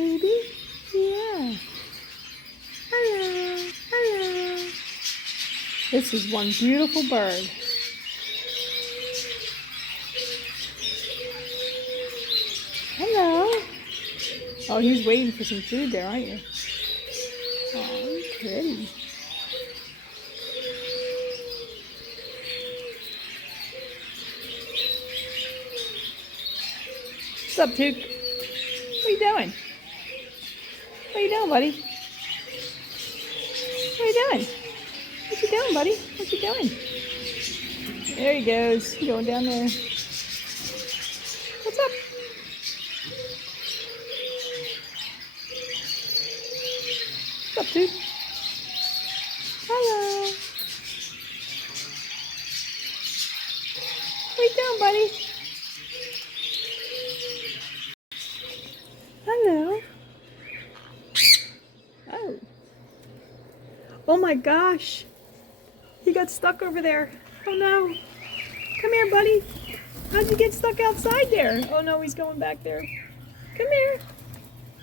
baby? Yeah. Hello. Hello. This is one beautiful bird. Hello. Oh, he's waiting for some food there, aren't you? Oh, pretty. What's up, Took? What are you doing? What are you doing, buddy? What are you doing? What you doing, buddy? What you doing? There he goes. He's going down there. What's up? What's up, Took? Hello. What are you doing, buddy? Hello. Oh. Oh my gosh. He got stuck over there. Oh no. Come here, buddy. How'd you get stuck outside there? Oh no, he's going back there. Come here.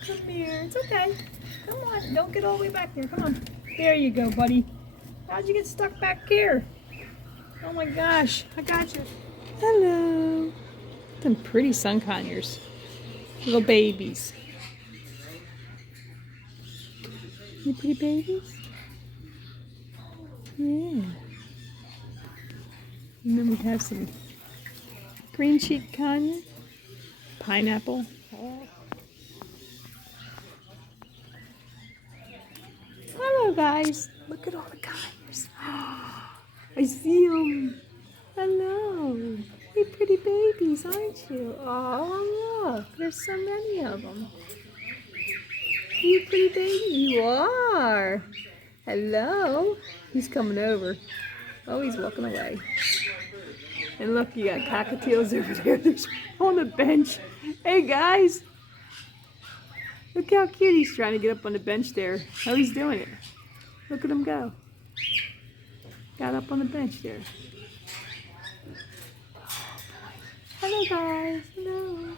Come here. It's okay. Come on. Don't get all the way back there. Come on. There you go, buddy. How'd you get stuck back here? Oh my gosh. I got you. Hello. Them pretty Sun Conures. Little babies. You pretty babies? Yeah. And then we have some green cheek conure, pineapple. Oh. Hello, guys. Look at all the conures. I see them. Hello. You pretty babies, aren't you? Oh, look. There's so many of them. You pretty baby. You are. Hello. He's coming over. Oh, he's walking away. And look, you got Cockatiels over there. They're on the bench. Hey, guys. Look how cute he's trying to get up on the bench there. How he's doing it. Look at him go. Got up on the bench there. Hello, guys. Hello.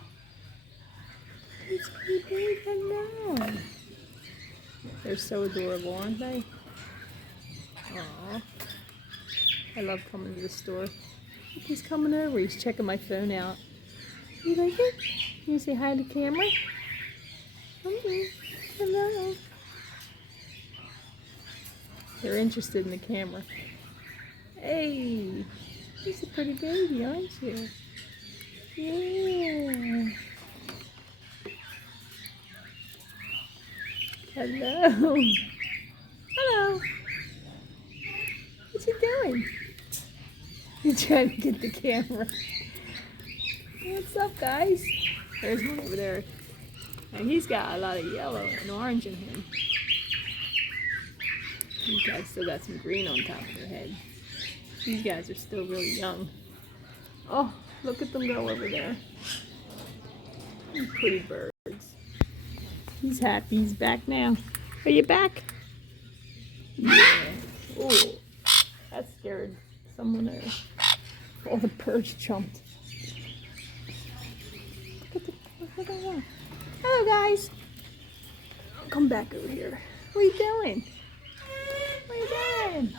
It's pretty big. Hello. They're so adorable, aren't they? Aww. I love coming to the store. Look, he's coming over. He's checking my phone out. You like it? Can you say hi to the camera? Hello. They're interested in the camera. Hey, he's a pretty baby, aren't you? Yeah. Hello. Hello. What you doing? You're trying to get the camera. What's up, guys? There's one over there. And he's got a lot of yellow and orange in him. These guys still got some green on top of their head. These guys are still really young. Oh, look at them go over there. Pretty birds. He's happy. He's back now. Are you back? Yeah. Oh, that scared someone there. All the birds jumped. Look at that. Hello, guys. Come back over here. What are you doing? What are you doing?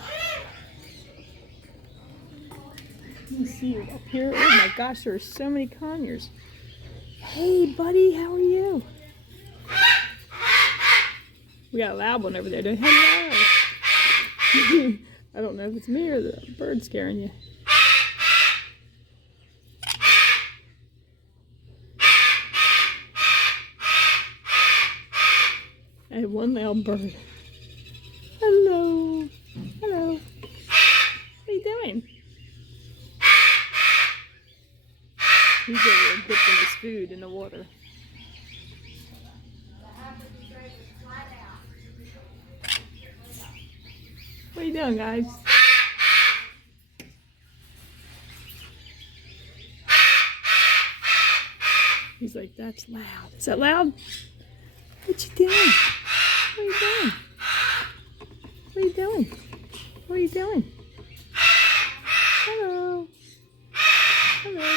Let me see you up here. Oh my gosh, there are so many conures. Hey, buddy, how are you? We got a loud one over there. Hello. I don't know if it's me or the bird scaring you. I have one loud bird. Hello. Hello. What are you doing? He's over there dipping his food in the water. What are you doing, guys? He's like, that's loud. Is that loud? What you doing? What are you doing? What are you doing? What are you doing? Hello. Hello.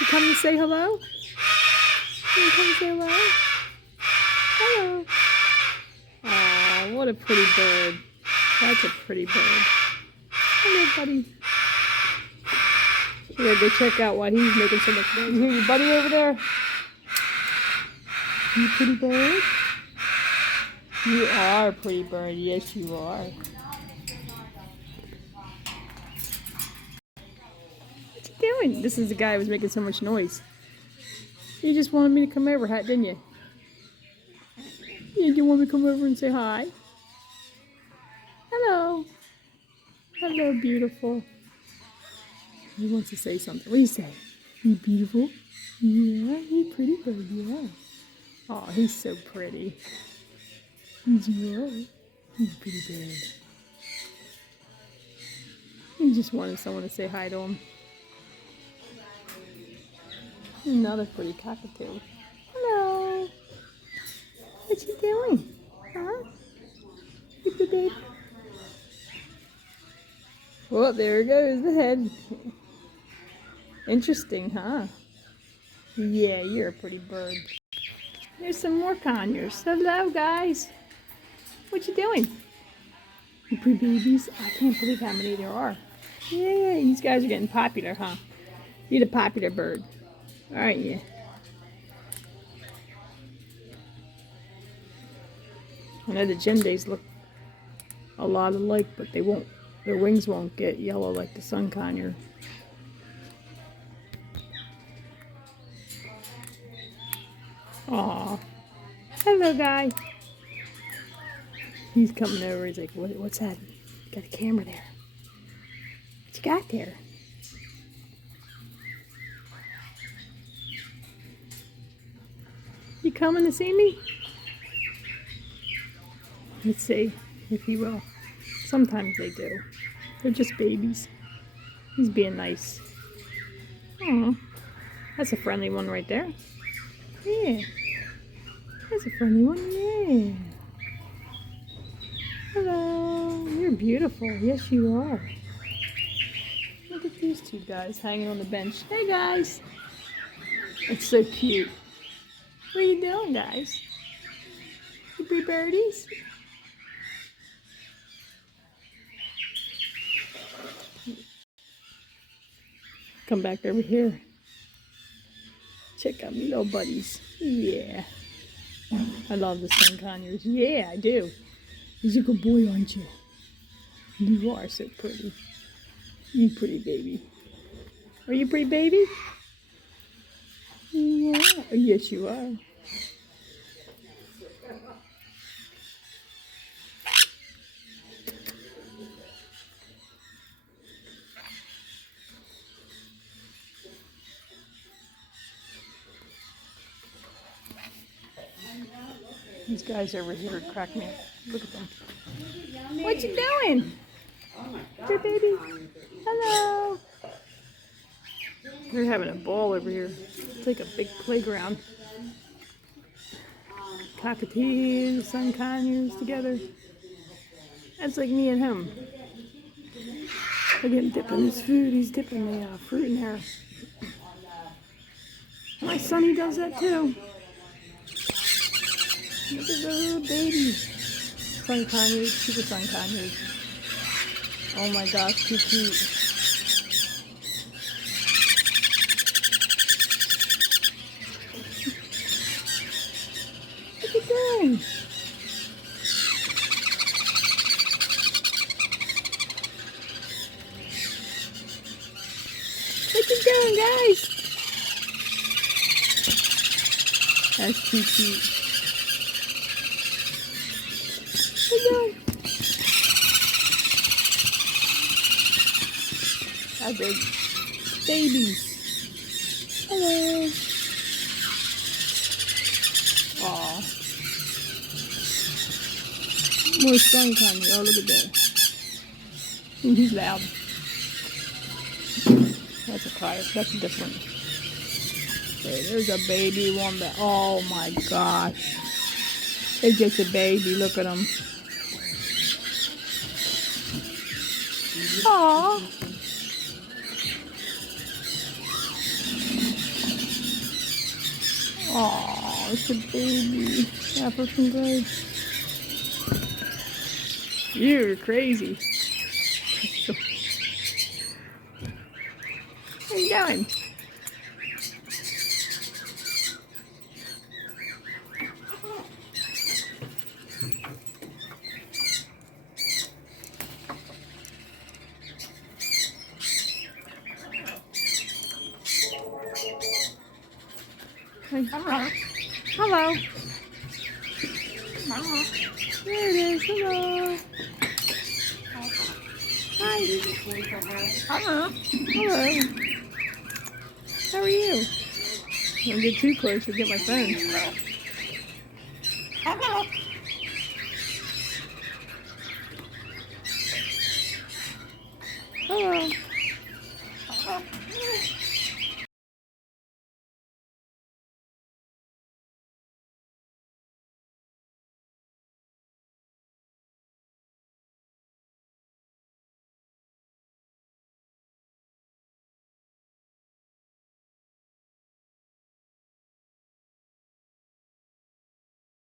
You come to say hello? You come to say hello? Hello. Aw, what a pretty bird. That's a pretty bird. Hello, buddy. We gotta go check out why he's making so much noise. Here's your buddy over there. You pretty bird? You are a pretty bird. Yes, you are. What you doing? This is the guy who was making so much noise. You just wanted me to come over, didn't you? You want me to come over and say hi? Hello. Hello, beautiful. He wants to say something. What do you say? You beautiful? Yeah, you pretty bird, yeah. Oh, he's so pretty. Yeah, he's a pretty bird. He just wanted someone to say hi to him. Another pretty cockatoo. Hello. What you doing? Huh? You good baby? Well, there goes the head. Interesting, huh? Yeah, you're a pretty bird. There's some more conures. Hello, guys. What you doing? You pretty babies? I can't believe how many there are. Yeah, these guys are getting popular, huh? You're the popular bird. Aren't you? I know the Gendays look a lot alike, but they won't. Their wings won't get yellow like the Sun Conure. Aw. Hello, guy. He's coming over. He's like, what's that? Got a camera there. What you got there? You coming to see me? Let's see if he will. Sometimes they do. They're just babies. He's being nice. Aw. That's a friendly one right there. Yeah. That's a friendly one. Yeah. Hello. You're beautiful. Yes, you are. Look at these two guys hanging on the bench. Hey, guys. It's so cute. What are you doing, guys? You pretty birdies? Come back over here. Check out me little buddies. Yeah. I love the Sun Conures. Yeah, I do. You're a good boy, aren't you? You are so pretty. You pretty baby. Are you a pretty baby? Yeah. Oh, yes, you are. These guys over here crack me up. Look at them. What you doing? Hey, baby. Hello. They're having a ball over here. It's like a big playground. Cockatiels, Sun Conures together. That's like me at home. Look at him dipping his food. He's dipping the fruit in there. My son, he does that too. Look at the little baby. Sun Conures, super Sun Conures. Oh my gosh, too cute. What are you doing? What you doing, guys? That's too cute. Hello. Hi, big babies. Hello. Aw. More Sun Conure. Oh, look at that. Ooh, he's loud. That's a coyote. That's different. Okay, there's a baby one that. Oh my gosh. It's just a baby. Look at him. Aww. Aww, it's a baby African grey. You're crazy. What are you doing? Hi. Hello. There it is. Hello. Hi. Hello. How are you? Don't get too close, you'll get my phone.